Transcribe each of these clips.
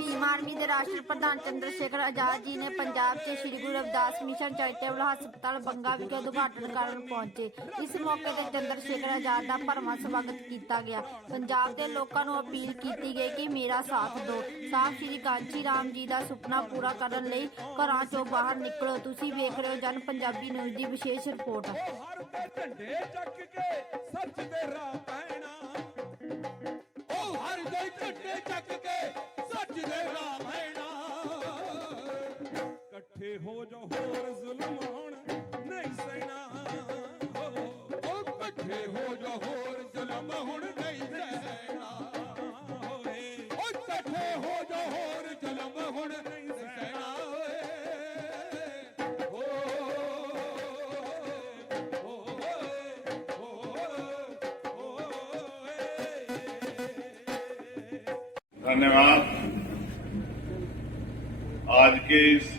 Bhim army ਦੇ ਰਾਸ਼ਟਰੀ ਪ੍ਰਧਾਨ ਚੰਦਰ ਸ਼ੇਖਰ ਆਜ਼ਾਦ ਜੀ ਨੇ ਪੰਜਾਬ 'ਚ ਸ੍ਰੀ ਗੁਰੂ ਰਵਿਦਾਸ ਮਿਸ਼ਨ ਚੈਰੀਟੇਬਲ ਹਸਪਤਾਲ ਬੰਗਾ ਵਿਖੇ ਉਦਘਾਟਨ ਕਰਨ ਪਹੁੰਚੇ। ਇਸ ਮੌਕੇ ਤੇ ਚੰਦਰ ਸ਼ੇਖਰ ਆਜ਼ਾਦ ਦਾ ਭਰਵਾਂ ਸਵਾਗਤ ਕੀਤਾ ਗਿਆ। ਪੰਜਾਬ ਦੇ ਲੋਕਾਂ ਨੂੰ ਅਪੀਲ ਕੀਤੀ ਗਈ ਕਿ ਮੇਰਾ ਸਾਥ ਦਿਓ। ਸਾਹਿਬ ਸ੍ਰੀ ਕਾਂਚੀ ਰਾਮ ਜੀ ਦਾ ਸੁਪਨਾ ਪੂਰਾ ਕਰਨ ਲਈ ਘਰਾਂ 'ਚੋਂ ਬਾਹਰ ਨਿਕਲੋ। ਤੁਸੀਂ ਵੇਖ ਰਹੇ ਹੋ ਜਨ ਪੰਜਾਬੀ ਨਿਊਜ਼ ਦੀ ਵਿਸ਼ੇਸ਼ ਰਿਪੋਰਟ। ਝੰਡੇ ਚੱਕ ਕੇ ਸੱਚ ਦੇ ਰਾਹ ਪੈਣਾ, ਉਹ ਹਰ ਕੋਈ ਝੰਡੇ ਚੱਕ ਕੇ ਸੱਚ ਦੇ ਰਾਹ ਪੈਣਾ। ਇਕੱਠੇ ਹੋ ਜਾ ਹੋਰ ਜ਼ੁਲਮ ਹੁਣ ਨਹੀਂ ਸਹਿਣਾ, ਉਹ ਇਕੱਠੇ ਹੋ ਜਾ ਹੋਰ ਜ਼ੁਲਮ ਹੁਣ ਨਹੀਂ ਸਹਿਣਾ, ਉਹ ਇਕੱਠੇ ਹੋ ਜਾ ਹੋਰ ਜ਼ੁਲਮ ਹੁਣ ਨਹੀਂ ਸਹਿਣਾ। धन्यवाद। आज के इस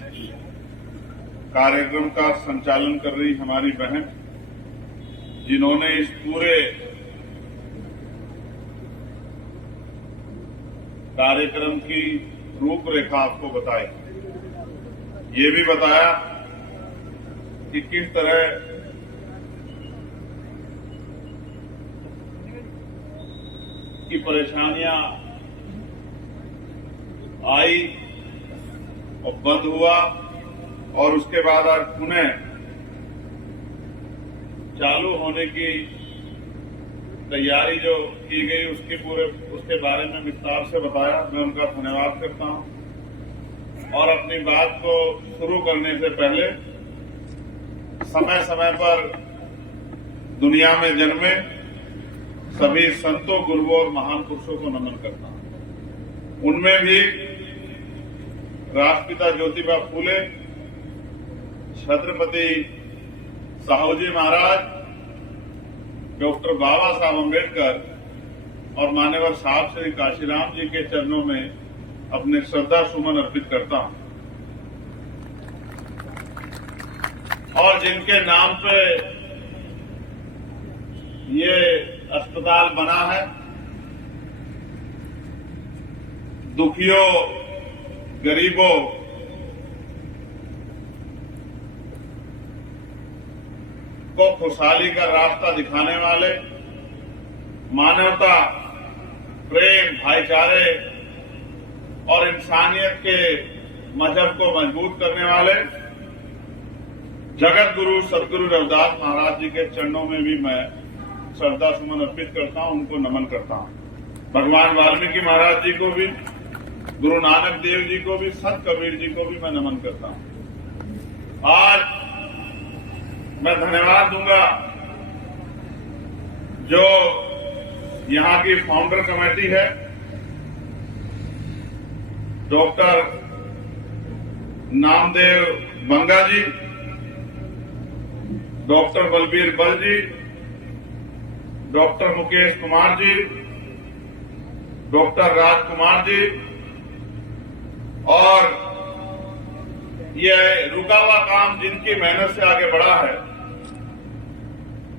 कार्यक्रम का संचालन कर रही हमारी बहन, जिन्होंने इस पूरे कार्यक्रम की रूपरेखा आपको बताई, ये भी बताया कि किस तरह की परेशानियां आई और बंद हुआ और उसके बाद आज पुनः चालू होने की तैयारी जो की गई उसके बारे में विस्तार से बताया। मैं उनका धन्यवाद करता हूं और अपनी बात को शुरू करने से पहले समय समय पर दुनिया में जन्मे सभी संतों, गुरुओं और महान पुरुषों को नमन करता हूं। उनमें भी राष्ट्रपिता ज्योतिबा फूले, छत्रपति साहू जी महाराज, डॉक्टर बाबा साहब अम्बेडकर और मान्यवर साहब श्री काशीराम जी के चरणों में अपने श्रद्धा सुमन अर्पित करता हूं। और जिनके नाम पे ये अस्पताल बना है, दुखियों, गरीबों को खुशहाली का रास्ता दिखाने वाले, मानवता, प्रेम, भाईचारे और इंसानियत के मजहब को मजबूत करने वाले जगत गुरु सदगुरु रविदास महाराज जी के चरणों में भी मैं श्रद्धा सुमन अर्पित करता हूं, उनको नमन करता हूं। भगवान वाल्मीकि महाराज जी को भी, गुरु नानक देव जी को भी, संत कबीर जी को भी मैं नमन करता हूं। आज मैं धन्यवाद दूंगा जो यहां की फाउंडर कमेटी है, डॉक्टर नामदेव बंगा जी, डॉक्टर बलबीर बल जी, डॉक्टर मुकेश कुमार जी, डॉक्टर राजकुमार जी, और यह रुका हुआ काम जिनकी मेहनत से आगे बढ़ा है,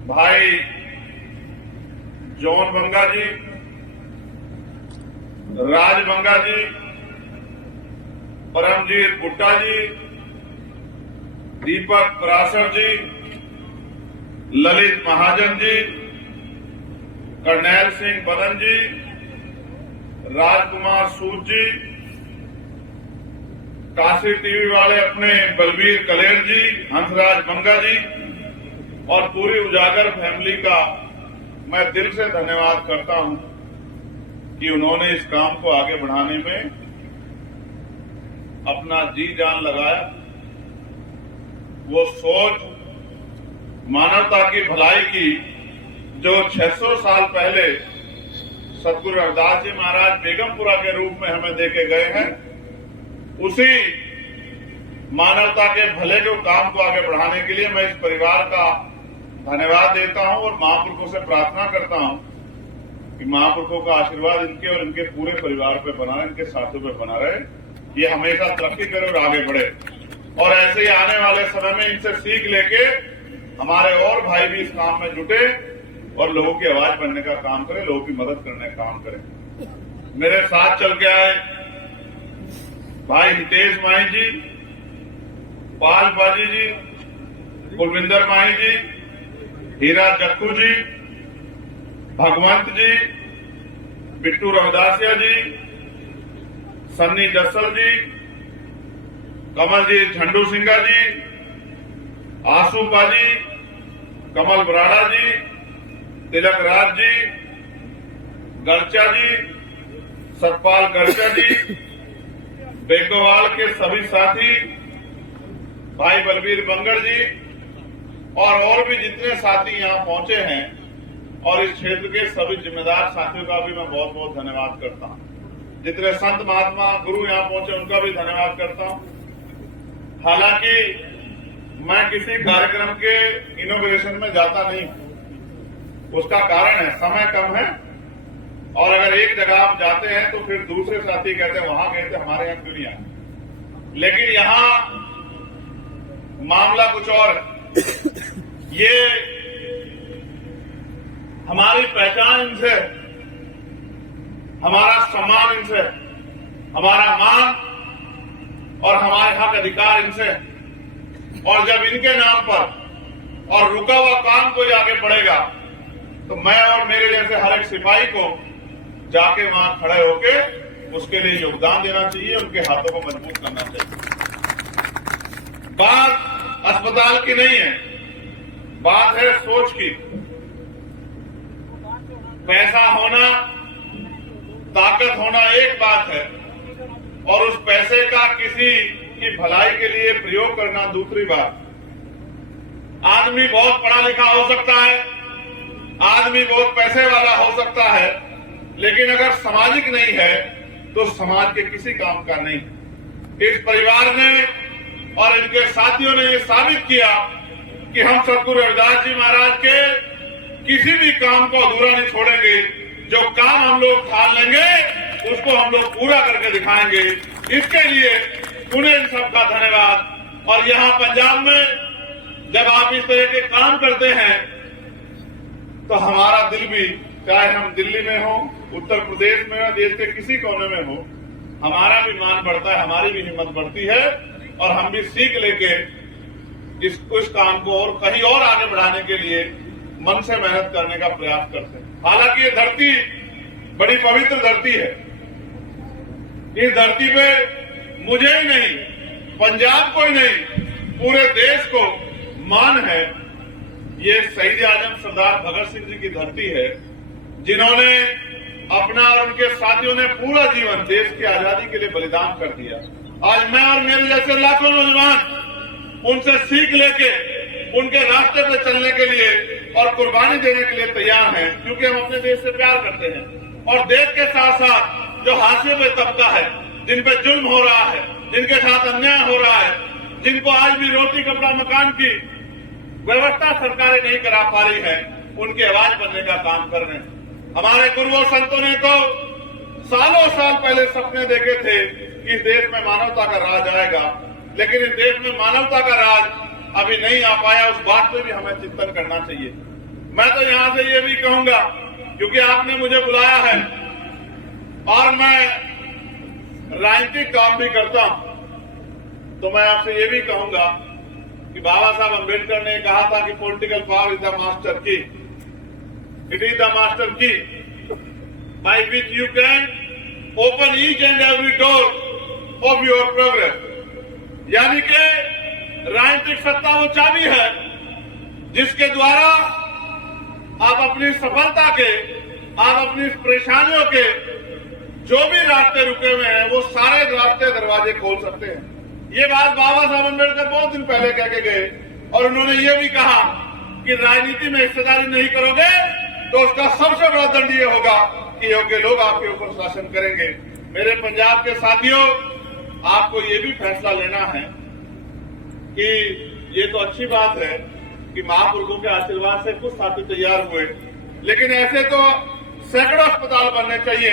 भाई जॉन बंगा जी, राज बंगा जी, परमजीत भुट्टा जी, दीपक पराशर जी, ललित महाजन जी, करनैल सिंह बदन जी, राजकुमार सूद जी, काशी टीवी वाले अपने बलबीर कलेर जी, हंसराज बंगा जी और पूरी उजागर फैमिली का मैं दिल से धन्यवाद करता हूं कि उन्होंने इस काम को आगे बढ़ाने में अपना जी जान लगाया। वो सोच मानवता की भलाई की जो 600 साल पहले सदगुरु रविदास जी महाराज बेगमपुरा के रूप में हमें देके गए हैं, उसी मानवता के भले के काम को आगे बढ़ाने के लिए मैं इस परिवार का धन्यवाद देता हूं और महापुरुषों से प्रार्थना करता हूं कि महापुरुषों का आशीर्वाद इनके और इनके पूरे परिवार पे बना रहे, इनके साथियों पे बना रहे, ये हमेशा तरक्की करे और आगे बढ़े। और ऐसे ही आने वाले समय में इनसे सीख लेके हमारे और भाई भी इस काम में जुटे और लोगों की आवाज बनने का काम करें, लोगों की मदद करने का काम करें। मेरे साथ चल के आए भाई हितेश माही जी, पाल बाजी जी, कुलविंदर माही जी, हीरा जक्कू जी, भगवंत जी, बिट्टू रविदासिया जी, सन्नी दसल जी, कमल जी झंडू सिंघा जी, आसू पाजी, कमल बराड़ा जी, तिलक राज जी, गर्चा जी, सतपाल गर्चा जी, बेगोवाल के सभी साथी, भाई बलबीर बंगड़ जी और भी जितने साथी यहां पहुंचे हैं और इस क्षेत्र के सभी जिम्मेदार साथियों का भी मैं बहुत बहुत धन्यवाद करता हूं। जितने संत महात्मा गुरु यहां पहुंचे उनका भी धन्यवाद करता हूं। हालांकि मैं किसी कार्यक्रम के इनॉग्रेशन में जाता नहीं, उसका कारण है समय कम है और अगर एक जगह आप जाते हैं तो फिर दूसरे साथी कहते हैं वहां गए थे, हमारे यहां क्यों नहीं आए। लेकिन यहां मामला कुछ और है। ये हमारी पहचान इनसे, हमारा सम्मान इनसे, हमारा मान और हमारे हक अधिकार इनसे। और जब इनके नाम पर और रुका हुआ काम कोई आगे बढ़ेगा तो मैं और मेरे जैसे हर एक सिपाही को जाके वहां खड़े होके उसके लिए योगदान देना चाहिए, उनके हाथों को मजबूत करना चाहिए। बात अस्पताल की नहीं है, बात है सोच की। पैसा होना, ताकत होना एक बात है और उस पैसे का किसी की भलाई के लिए प्रयोग करना दूसरी बात। आदमी बहुत पढ़ा लिखा हो सकता है, आदमी बहुत पैसे वाला हो सकता है, लेकिन अगर सामाजिक नहीं है तो समाज के किसी काम का नहीं। इस परिवार ने और इनके साथियों ने ये साबित किया कि हम सतगुरु रविदास जी महाराज के किसी भी काम को अधूरा नहीं छोड़ेंगे। जो काम हम लोग ठान लेंगे उसको हम लोग पूरा करके दिखाएंगे। इसके लिए उन्हें इन सबका धन्यवाद। और यहाँ पंजाब में जब आप इस तरह के काम करते हैं तो हमारा दिल भी, चाहे हम दिल्ली में हो, उत्तर प्रदेश में हो, देश के किसी कोने में हो, हमारा भी मान बढ़ता है, हमारी भी हिम्मत बढ़ती है और हम भी सीख लेके इस काम को और कहीं और आगे बढ़ाने के लिए मन से मेहनत करने का प्रयास करते हैं। हालांकि ये धरती बड़ी पवित्र धरती है। इस धरती पे मुझे ही नहीं, पंजाब को ही नहीं, पूरे देश को मान है। ये शहीद आजम सरदार भगत सिंह जी की धरती है, जिन्होंने अपना और उनके साथियों ने पूरा जीवन देश की आजादी के लिए बलिदान कर दिया। आज मैं और मेरे जैसे लाखों नौजवान उनसे सीख लेके उनके रास्ते पे चलने के लिए और कुर्बानी देने के लिए तैयार हैं, क्योंकि हम अपने देश से प्यार करते हैं। और देश के साथ साथ जो हाशिए पे तबका है, जिन पे जुल्म हो रहा है, जिनके साथ अन्याय हो रहा है, जिनको आज भी रोटी कपड़ा मकान की व्यवस्था सरकारें नहीं करा पा रही है, उनकी आवाज बनने का काम कर रहे हैं। हमारे गुरुओं संतों ने तो सालों साल पहले सपने देखे थे कि इस देश में मानवता का राज आएगा, लेकिन इस देश में मानवता का राज अभी नहीं आ पाया। उस बात पे भी हमें चिंतन करना चाहिए। मैं तो यहां से ये भी कहूंगा, क्योंकि आपने मुझे बुलाया है और मैं राजनीतिक काम भी करता हूं, तो मैं आपसे ये भी कहूंगा कि बाबा साहब अम्बेडकर ने कहा था कि political power is the master की, इट इज द मास्टर की by which you can open each and every door of your progress. यानी कि राजनीतिक सत्ता वो चाबी है जिसके द्वारा आप अपनी सफलता के, आप अपनी परेशानियों के जो भी रास्ते रुके हुए हैं वो सारे रास्ते दरवाजे खोल सकते हैं। ये बात बाबा साहब अम्बेडकर बहुत दिन पहले कह के गए और उन्होंने ये भी कहा कि राजनीति में हिस्सेदारी नहीं करोगे तो उसका सबसे बड़ा दंड ये होगा कि योग्य लोग आपके ऊपर शासन करेंगे। मेरे पंजाब के साथियों, आपको ये भी फैसला लेना है कि ये तो अच्छी बात है कि महापुरुषों के आशीर्वाद से कुछ साथी तैयार हुए, लेकिन ऐसे तो सैकड़ों अस्पताल बनने चाहिए,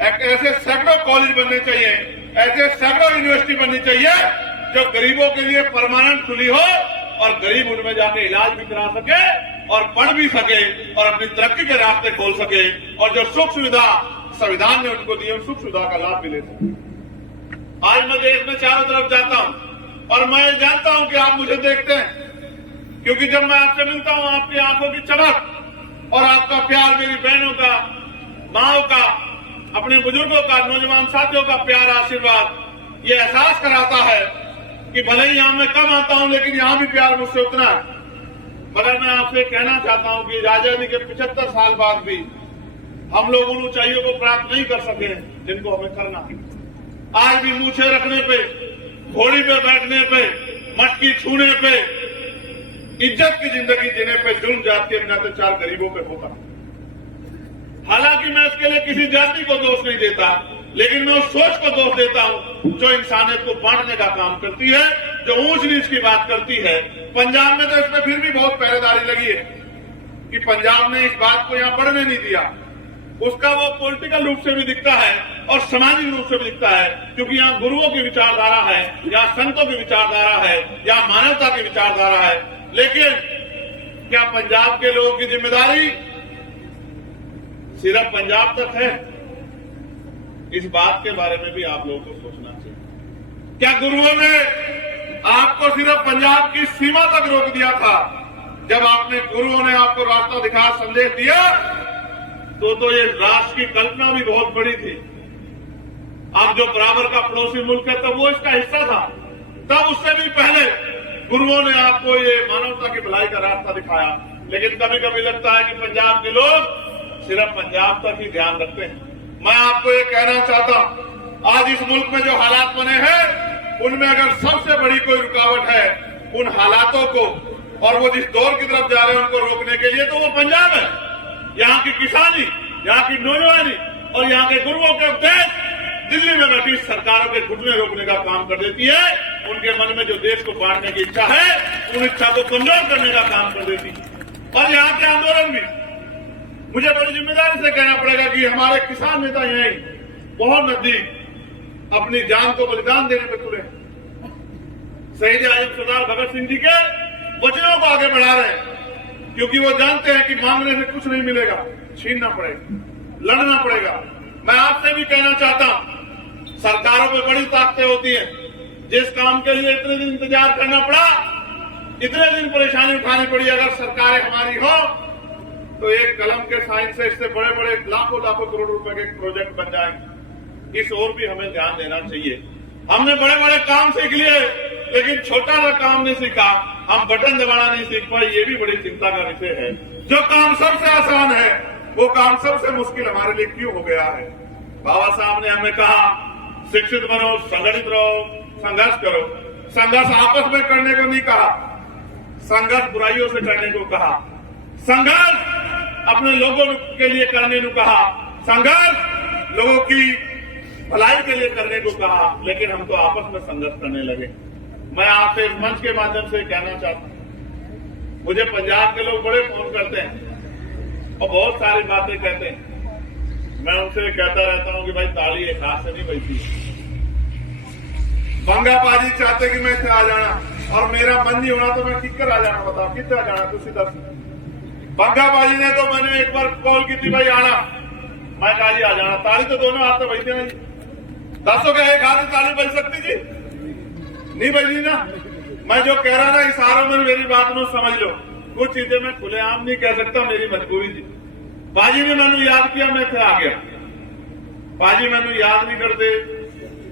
ऐसे सैकड़ों कॉलेज बनने चाहिए, ऐसे सैकड़ों यूनिवर्सिटी बननी चाहिए जो गरीबों के लिए परमानेंट खुली हो और गरीब उनमें जाके इलाज भी करा सके और पढ़ भी सके और अपनी तरक्की के रास्ते खोल सके और जो सुख सुविधा संविधान ने उनको दी उन सुख सुविधा का लाभ भी ले सके। आज मैं देश में चारों तरफ जाता हूं और मैं जानता हूं कि आप मुझे देखते हैं, क्योंकि जब मैं आपसे मिलता हूं आपकी आंखों की चमक और आपका प्यार मेरी बहनों का, माओ का, अपने बुजुर्गों का, नौजवान साथियों का प्यार, आशीर्वाद ये एहसास कराता है कि भले ही यहां मैं कम आता हूं लेकिन यहां भी प्यार मुझसे उतना है। मगर मैं आपसे कहना चाहता हूं कि आजादी के 75 साल बाद भी हम लोग उन ऊंचाइयों को प्राप्त नहीं कर सके जिनको हमें करना है। आज भी मूछे रखने पे, घोड़ी पे बैठने पे, मटकी छूने पे, इज्जत की जिंदगी जीने पे जुल्म जाति के बिना अत्याचार गरीबों पे होता। हालांकि मैं इसके लिए किसी जाति को दोष नहीं देता, लेकिन मैं उस सोच को दोष देता हूं जो इंसानियत को बांटने का काम करती है, जो ऊंच नीच की बात करती है। पंजाब में तो इसमें फिर भी बहुत पहरेदारी लगी है कि पंजाब ने इस बात को यहां बढ़ने नहीं दिया। उसका वो पॉलिटिकल रूप से भी दिखता है और सामाजिक रूप से भी दिखता है, क्योंकि यहाँ गुरुओं की विचारधारा है, यहाँ संतों की विचारधारा है, यहाँ मानवता की विचारधारा है। लेकिन क्या पंजाब के लोगों की जिम्मेदारी सिर्फ पंजाब तक है? इस बात के बारे में भी आप लोगों को सोचना चाहिए। क्या गुरुओं ने आपको सिर्फ पंजाब की सीमा तक रोक दिया था? जब आपने गुरुओं ने आपको रास्ता दिखा, संदेश दिया, तो ये राष्ट्र की कल्पना भी बहुत बड़ी थी। अब जो बराबर का पड़ोसी मुल्क है तब वो इसका हिस्सा था। तब उससे भी पहले गुरुओं ने आपको ये मानवता की भलाई का रास्ता दिखाया। लेकिन कभी कभी लगता है कि पंजाब के लोग सिर्फ पंजाब तक ही ध्यान रखते हैं। मैं आपको ये कहना चाहता हूं, आज इस मुल्क में जो हालात बने हैं उनमें अगर सबसे बड़ी कोई रुकावट है उन हालातों को और वो जिस दौर की तरफ जा रहे हैं उनको रोकने के लिए, तो वो पंजाब है। यहाँ की किसानी, यहाँ की नौजवानी और यहाँ के गुरुओं के उपदेश दिल्ली में बैठी सरकारों के घुटने रोकने का काम कर देती है। उनके मन में जो देश को बांटने की इच्छा है उन इच्छा को कमजोर करने का काम कर देती है। और यहाँ के आंदोलन भी मुझे बड़ी जिम्मेदारी से कहना पड़ेगा कि हमारे किसान नेता यहीं बहुत नजदीक अपनी जान को बलिदान देने में तुले। शहीद आजम सरदार भगत सिंह जी के वचनों को आगे बढ़ा रहे हैं, क्योंकि वो जानते हैं कि मांगने से कुछ नहीं मिलेगा, छीनना पड़ेगा, लड़ना पड़ेगा। मैं आपसे भी कहना चाहता हूं, सरकारों में बड़ी ताकतें होती हैं। जिस काम के लिए इतने दिन इंतजार करना पड़ा, इतने दिन परेशानी उठानी पड़ी, अगर सरकारें हमारी हो तो एक कलम के साइन से इससे बड़े बड़े लाखों लाखों करोड़ रुपए के प्रोजेक्ट बन जाएंगे। इस ओर भी हमें ध्यान देना चाहिए। हमने बड़े बड़े काम सीख लिए लेकिन छोटा सा काम नहीं सीखा, हम बटन दबाना नहीं सीख पाए। ये भी बड़ी चिंता का विषय है। जो काम सबसे आसान है वो काम सबसे मुश्किल हमारे लिए क्यों हो गया है? बाबा साहब ने हमें कहा शिक्षित बनो, संगठित रहो, संघर्ष करो। संघर्ष आपस में करने को नहीं कहा, संघर्ष बुराइयों से करने को कहा, संघर्ष अपने लोगों के लिए करने को कहा, संघर्ष लोगों की भलाई के लिए करने को कहा। लेकिन हम तो आपस में संघर्ष करने लगे। मैं आपसे इस मंच के माध्यम से कहना चाहता हूं, मुझे पंजाब के लोग बड़े फोन करते हैं और बहुत सारी बातें कहते हैं। मैं उनसे कहता रहता हूं कि भाई ताली एक हाथ से नहीं बजती। बंगा पाजी चाहते कि मैं इसे आ जाना और मेरा मन नहीं होना तो मैं किधर आ जाना? बताओ किधर आ जाना? तुम सीधा बंगा पाजी ने तो मैंने एक बार कॉल की थी, भाई आना, मैं कहा जी आ जाना। ताली तो दोनों हाथ से बजते ना जी। दसों का एक हाथ से ताली बज सकती जी? नहीं बजी ना। मैं जो कह रहा ना इशारों में मेरी बात नो समझ लो। कुछ चीजें मैं खुलेआम नहीं कह सकता, मेरी मजबूरी थी। पाजी ने मैंने याद किया, मैं फिर आ गया। पाजी मैंने याद नहीं करते,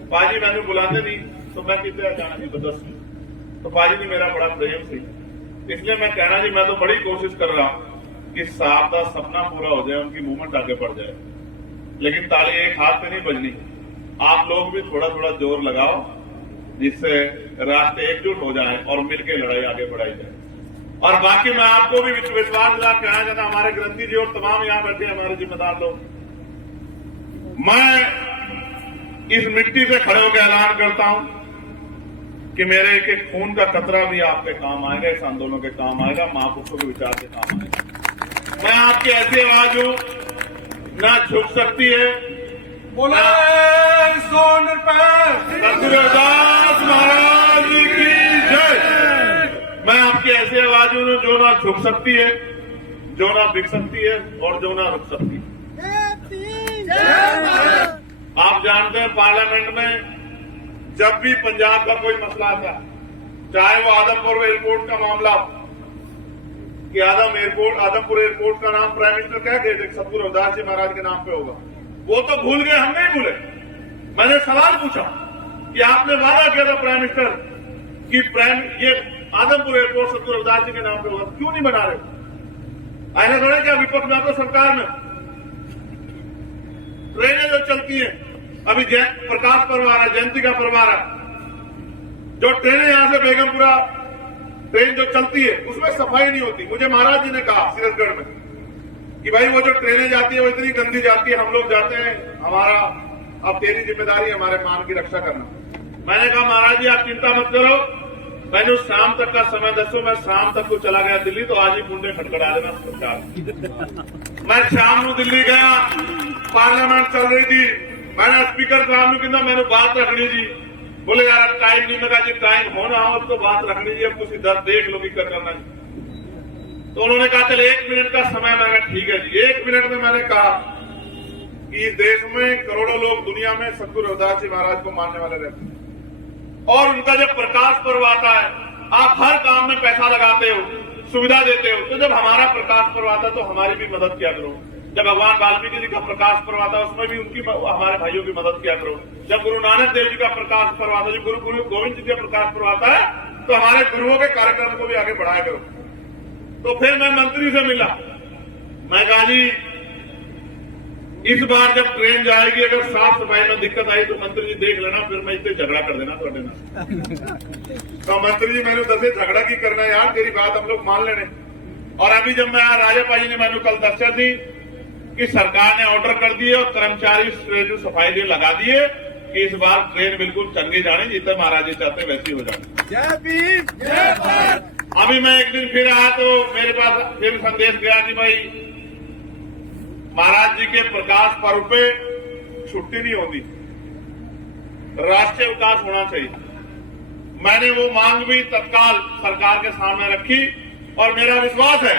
पाजी मैंने बुलाते नहीं तो मैं कितने जाना जी बदस। तो पाजी ने मेरा बड़ा प्रेम थी, इसलिए मैं कहना जी मैं तो बड़ी कोशिश कर रहा हूं कि साहब का सपना पूरा हो जाए, उनकी मूवमेंट आगे बढ़ जाए। लेकिन ताली एक हाथ से नहीं बजनी। आप लोग भी थोड़ा थोड़ा जोर लगाओ जिससे राष्ट्र एकजुट हो जाए और मिलकर लड़ाई आगे बढ़ाई जाए। और बाकी मैं आपको भी विश्वास दिला कहना चाहता, हमारे ग्रंथी जी और तमाम यहां बैठे हमारे जिम्मेदार लोग, मैं इस मिट्टी पे खड़े होकर ऐलान करता हूं कि मेरे एक एक खून का कतरा भी आपके काम आएगा, इस आंदोलन के काम आएगा, महापुरुषों के विचार के काम आएगा। मैं आपकी ऐसी आवाज हूं ना झुक सकती है, बोला सतगुरु रविदास महाराज की जय। मैं आपकी ऐसी आवाज हूं जो ना झुक सकती है, जो ना बिक सकती है और जो ना रुक सकती है। आप जानते हैं पार्लियामेंट में जब भी पंजाब का कोई मसला आता, चाहे वो आदमपुर एयरपोर्ट का मामला, कि आदमपुर एयरपोर्ट का नाम प्राइम मिनिस्टर कह गए सतगुरु रविदास जी महाराज के नाम पे होगा, वो तो भूल गए, हम नहीं भूले। मैंने सवाल पूछा कि आपने वादा किया था प्राइम मिनिस्टर कि ये आदमपुर एयरपोर्ट सतगुरु रविदास जी के नाम पे होगा, क्यों नहीं बना रहे? ऐसा थोड़ा क्या विपक्ष में आपको सरकार में ट्रेनें जो चलती हैं, अभी प्रकाश पर्व आ रहा है, जयंती का पर्व आ रहा है, जो ट्रेनें यहां से बेगमपुरा ट्रेन जो चलती है उसमें सफाई नहीं होती। मुझे महाराज जी ने कहा सीरतगढ़ में कि भाई वो जो ट्रेनें जाती है वो इतनी गंदी जाती है, हम लोग जाते हैं, हमारा अब तेरी जिम्मेदारी हमारे मान की रक्षा करना। मैंने कहा महाराज जी आप चिंता मत करो, मैंने उस शाम तक का समय दसो, मैं शाम तक को चला गया दिल्ली, तो आज ही मुंडे खटखड़ा देना सरकार। मैं शाम को दिल्ली गया, पार्लियामेंट चल रही थी, मैंने स्पीकर साहब ने कहना मैंने बात रखनी जी, बोले यार अब टाइम नहीं, मैं कहा जी टाइम होना हो तो बात रखनी जी, अब कुछ इधर देख लो कि क्या करना जी। तो उन्होंने कहा चल 1 मिनट का समय, मैं कहा ठीक है जी। 1 मिनट में मैंने कहा कि इस देश में करोड़ों लोग दुनिया में सतगुरु रविदास जी महाराज को मानने वाले रहते हैं, और उनका जब प्रकाश पर्व आता है, आप हर काम में पैसा लगाते हो, सुविधा देते हो, तो जब हमारा प्रकाश पर्व आता है तो हमारी भी मदद किया करो। जब भगवान वाल्मीकि जी का प्रकाश पर्व आता है उसमें भी उनकी हमारे भाइयों की मदद किया करो। जब गुरु नानक देव जी का प्रकाश पर्व आता है, गुरु गोविंद जी का प्रकाश पर्व आता है, तो हमारे गुरुओं के कार्यक्रम को भी आगे बढ़ाया करो। तो फिर मैं मंत्री से मिला, मैं कहा जी इस बार जब ट्रेन जाएगी अगर साफ सफाई में दिक्कत आई तो मंत्री जी देख लेना, फिर मैं इससे झगड़ा कर देना थोड़े ना। तो मंत्री जी मैंने दसे झगड़ा की करना यार, तेरी बात हम लोग मान लेने। और अभी जब मैं राजापा जी ने मैंने कल दर्शा दी कि सरकार ने ऑर्डर कर दिए और कर्मचारी जो सफाई दे लगा दिए कि इस बार ट्रेन बिल्कुल चंगी जाने, जितने महाराज जी चाहते वैसी हो जाए। जय भीम जय भारत। अभी मैं एक दिन फिर आया तो मेरे पास फिर संदेश गया कि भाई महाराज जी के प्रकाश पर्व पे छुट्टी नहीं होती, राष्ट्रीय अवकाश होना चाहिए। मैंने वो मांग भी तत्काल सरकार के सामने रखी, और मेरा विश्वास है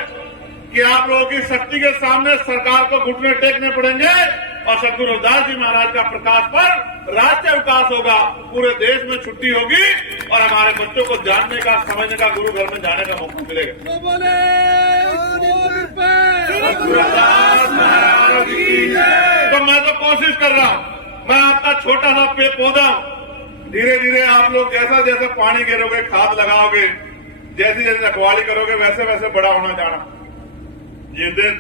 कि आप लोगों की शक्ति के सामने सरकार को घुटने टेकने पड़ेंगे, और सतगुरु रविदास जी महाराज का प्रकाश पर्व राष्ट्रीय अवकाश होगा, पूरे देश में छुट्टी होगी, और हमारे बच्चों को जानने का, समझने का, गुरु घर में जाने का मौका मिलेगा। तो मैं तो कोशिश कर रहा हूं, मैं आपका छोटा सा पेड़ पौधा, धीरे धीरे आप लोग जैसा जैसे पानी गिरोगे, खाद लगाओगे, जैसी जैसी रखवाली करोगे, वैसे वैसे बड़ा होना जाना। जिस दिन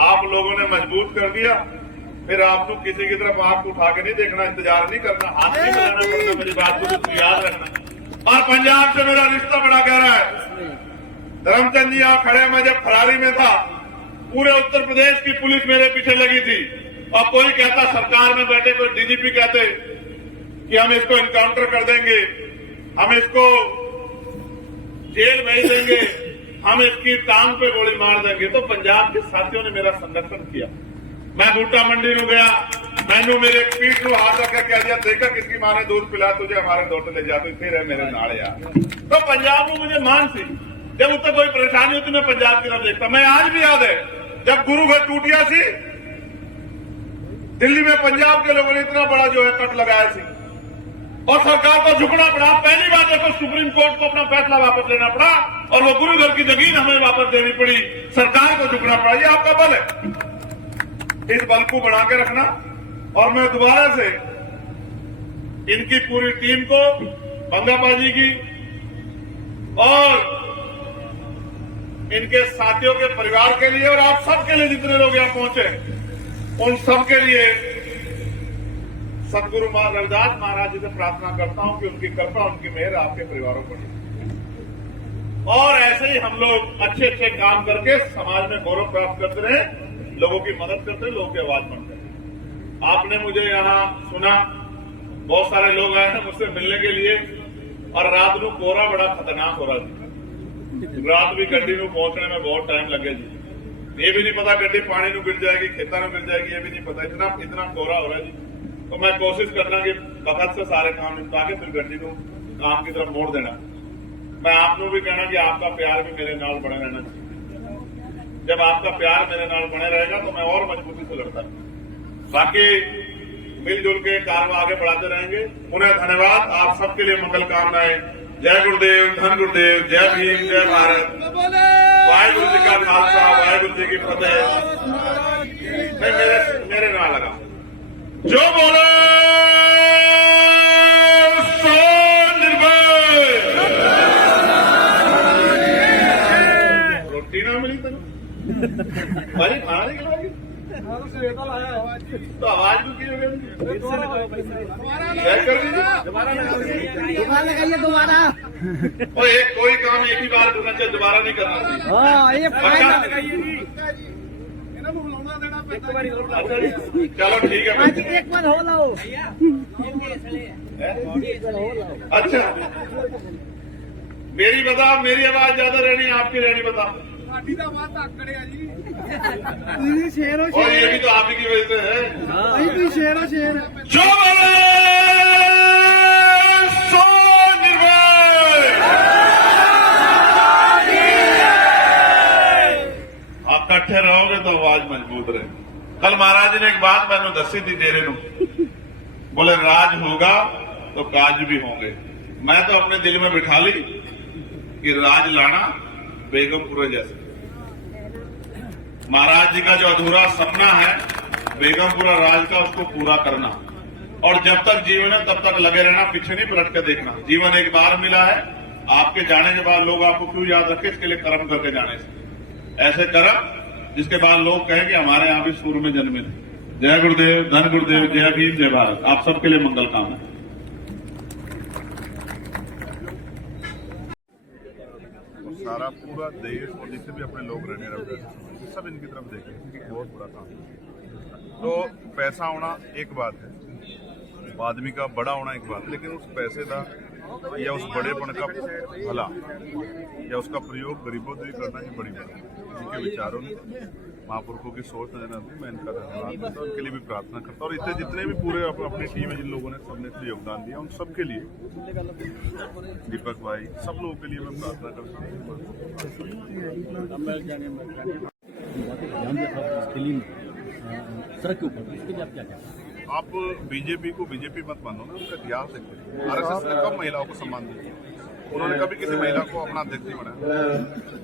आप लोगों ने मजबूत कर दिया, फिर आपको किसी की तरफ आंख उठा के नहीं देखना, इंतजार नहीं करना, हाथ नहीं मिलाना पड़ता, मेरी बात को तो याद रखना। और पंजाब से मेरा रिश्ता बड़ा गहरा है। धर्मचंद जी यहाँ खड़े, मैं जब फरारी में था, पूरे उत्तर प्रदेश की पुलिस मेरे पीछे लगी थी, और कोई कहता सरकार में बैठे कोई डीजीपी कहते कि हम इसको इनकाउंटर कर देंगे, हम इसको जेल भेज देंगे, हम इसकी टांग पे गोली मार देंगे। तो पंजाब के साथियों ने मेरा संरक्षण किया। मैं बूटा मंडी में गया, मैंने मेरे पीठ को हाथ रखा, कह दिया देखा किसकी मां ने दूध पिला तुझे, हमारे दौड़ ले जाते फिर है मेरे नाड़े यार। तो पंजाब में मुझे मान थी, जब उससे कोई परेशानी होती मैं पंजाब की तरफ देखता। मैं आज भी याद है जब गुरु घर टूटिया थी दिल्ली में, पंजाब के लोगों ने इतना बड़ा जो है कट लगाया थी, और सरकार को झुकना पड़ा। पहली बार देखो सुप्रीम कोर्ट को अपना फैसला वापस लेना पड़ा, और वो गुरु घर की जमीन हमें वापस देनी पड़ी, सरकार को झुकना पड़ा। ये आपका बल है, इस बल को बना के रखना। और मैं दोबारा से इनकी पूरी टीम को, बंगापा जी की और इनके साथियों के परिवार के लिए, और आप सबके लिए जितने लोग यहां पहुंचे, उन सबके लिए सतगुरु रविदास महाराज जी से प्रार्थना करता हूं कि उनकी कृपा, उनकी मेहर आपके परिवारों पर, और ऐसे ही हम लोग अच्छे अच्छे काम करके समाज में गौरव प्राप्त करते रहे, लोगों की मदद करते रहे, लोगों की आवाज बनते रहे। आपने मुझे यहाँ सुना, बहुत सारे लोग आए हैं मुझसे मिलने के लिए, और रात को कोहरा बड़ा खतरनाक हो रहा था। रात भी गड्डी में पहुंचने में बहुत टाइम लगे जी, ये भी नहीं पता गड्डी पानी में गिर जाएगी, खेता में गिर जाएगी, ये भी नहीं पता, इतना कोहरा हो रहा है जी। तो मैं कोशिश करना कि वक्त से सारे काम निपटा के फिर गड्डी को काम की तरफ मोड़ देना। मैं आपको भी कहना कि आपका प्यार भी मेरे नाल बने रहना चाहिए। जब आपका प्यार मेरे नाल बने रहेगा तो मैं और मजबूती से लड़ता। बाकी मिलजुल के कार्य आगे बढ़ाते रहेंगे। उन्हें धन्यवाद। आप सबके लिए मंगल कामनाएं। जय गुरुदेव, धन गुरुदेव, जय भीम, जय भारत। वाहिगुरु जी का खालसा, वाहिगुरु जी की फतेह। नहीं, मेरे ना लगा जो बोले सो निर्भय। रोटी ना मिली तेन भाई, खाना नहीं खिलाएगी तो आवाज भी की होगी। चेक कर दीजिए, दोबारा लगाइए दोबारा। और एक कोई काम एक ही बार करना चाहिए, दोबारा नहीं करना चाहिए। हाँ ये चलो ठीक है। आज एक बार हो लाओ। अच्छा, मेरी बता, मेरी आवाज ज्यादा रहनी, आपकी रहनी बता। शेरो और ये भी तो आप ही की वजह से है। शेरो शेर जो बोले सो निर्भय। आप इकट्ठे रहोगे तो आवाज मजबूत रहे। कल महाराज जी ने एक बात मैंने दसी थी तेरे नु, बोले राज होगा तो काज भी होंगे। मैं तो अपने दिल में बिठा ली कि राज लाना बेगमपुरा जैसे। महाराज जी का जो अधूरा सपना है बेगमपुरा राज का, उसको पूरा करना। और जब तक जीवन है तब तक लगे रहना, पीछे नहीं पलट कर देखना। जीवन एक बार मिला है, आपके जाने के बाद लोग आपको क्यों याद रखे, इसके लिए कर्म करके जाने से। ऐसे कर्म जिसके बाद लोग कहें कि हमारे यहाँ भी सूर्य में जन्मे थे। जय गुरुदेव, धन गुरुदेव, जय भीम, जय भारत। आप सबके लिए मंगल कामना। सारा पूरा देश और जितने भी अपने लोग रहने रहे सब इनकी तरफ देखें, क्योंकि बहुत बड़ा काम है। तो पैसा होना एक बात है, आदमी का बड़ा होना एक बात है, लेकिन उस पैसे का या उस बड़ेपन का भला या उसका प्रयोग गरीबों से करना ही बड़ी बात है। इनके विचारों में महापुरुषों की सोच नजर आती है। मैं इनका धन्यवाद करता हूँ, उनके लिए भी प्रार्थना करता हूँ। और इतने जितने भी पूरे अपनी टीम है, जिन लोगों ने सबने इसलिए योगदान दिया, उन सबके लिए, दीपक भाई, सब लोगों के लिए मैं प्रार्थना करता हूँ। आप बीजेपी को बीजेपी मत मानो ना, उनका इतिहास देखिए। आरएसएस ने कब महिलाओं को सम्मान दिया? उन्होंने कभी किसी महिला को अपना अध्यक्ष नहीं बनाया।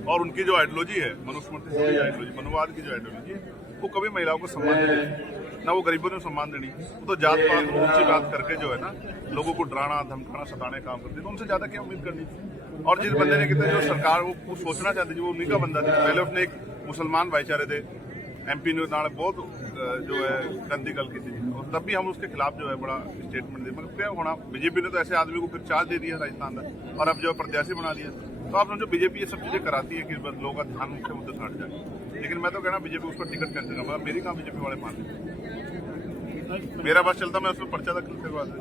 और उनकी जो आइडियोलॉजी है, मनुस्मृति से आइडियोलॉजी, मनुवाद की जो आइडियोलॉजी है, वो कभी महिलाओं को सम्मान नहीं देती, ना वो गरीबों ने सम्मान देनी। वो तो जात पात ऊंची बात करके जो है ना, लोगों को डराना, धमकाना, सताने काम करती, तो उनसे ज्यादा क्या उम्मीद करनी थी। और जिस बंदे ने कितने जो सरकार वो सोचना चाहती थी, वो उन्हीं का बंदा था। पहले उसने एक मुसलमान भाईचारे थे, एमपी ने बहुत जो है गंदी गल की थी, और तब भी हम उसके खिलाफ जो है बड़ा स्टेटमेंट दिए। मगर क्या होना, बीजेपी ने तो ऐसे आदमी को फिर चार्ज दे दिया राजस्थान में, और अब जो प्रत्याशी बना दिया। तो आप जो बीजेपी ये सब चीजें कराती है कि बस लोगों का ध्यान मुख्य मुद्दे से हट जाए। लेकिन मैं तो कहना बीजेपी उस पर टिकट कैंसिल करना, मतलब मेरी कहाँ बीजेपी वाले मानते। मेरा बस चलता, मैं उसमें पर्चा दाखिल करवा दें।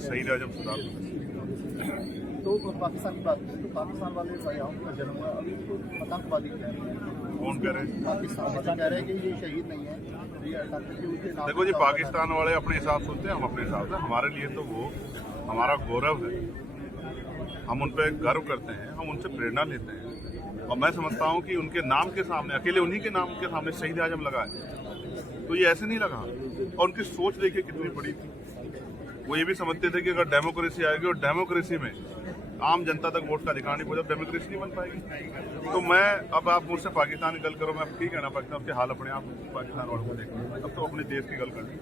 सही रहा जब सुधार। तो पाकिस्तान की बात करें तो पाकिस्तान वाले का जन्म हुआ, अभी तो आतंकवादी कह रहे हैं। कौन कह रहे हैं? पाकिस्तान वाले कह रहे हैं कि ये शहीद नहीं है, ये आतंकवादी। देखो जी, पाकिस्तान वाले अपने हिसाब से होते हैं, हम अपने हिसाब से। हमारे लिए तो वो हमारा गौरव है, हम उन पर गर्व करते हैं, हम उनसे प्रेरणा लेते हैं। और मैं समझता हूँ कि उनके नाम के सामने, अकेले उन्हीं के नाम के सामने शहीद आजम लगा है, तो ये ऐसे नहीं लगा। और उनकी सोच देखिए कितनी बड़ी थी। वो ये भी समझते थे कि अगर डेमोक्रेसी आएगी, और डेमोक्रेसी में आम जनता तक वोट का अधिकार नहीं पहुंचा, डेमोक्रेसी नहीं बन पाएगी। तो मैं, अब आप मुझसे पाकिस्तान की गल करो, मैं ठीक कहना पाकिस्तान के हाल अपने आप पाकिस्तान वालों को देखना, अब तो अपने देश की गल करनी।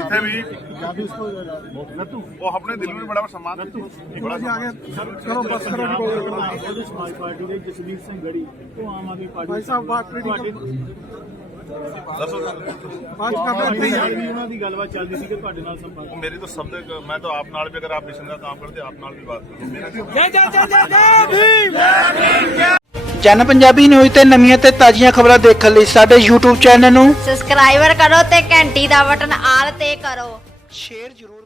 इतने भी वो अपने दिल में बड़ा सम्मान मेरी तो सब, मैं तो आप नाल भी, अगर आप मिशन का काम करते आप नाल भी बात करो। ਜਨ ਪੰਜਾਬੀ ਨਿਊਜ਼ ਤੇ ਨਵੀਆਂ ਤੇ ਤਾਜ਼ੀਆਂ ਖਬਰਾਂ ਦੇਖਣ ਲਈ ਸਾਡੇ YouTube ਚੈਨਲ ਨੂੰ ਸਬਸਕ੍ਰਾਈਬਰ ਕਰੋ ਤੇ ਘੰਟੀ ਦਾ ਬਟਨ ਆਲ ਤੇ ਕਰੋ। ਸ਼ੇਅਰ ਜ਼ਰੂਰ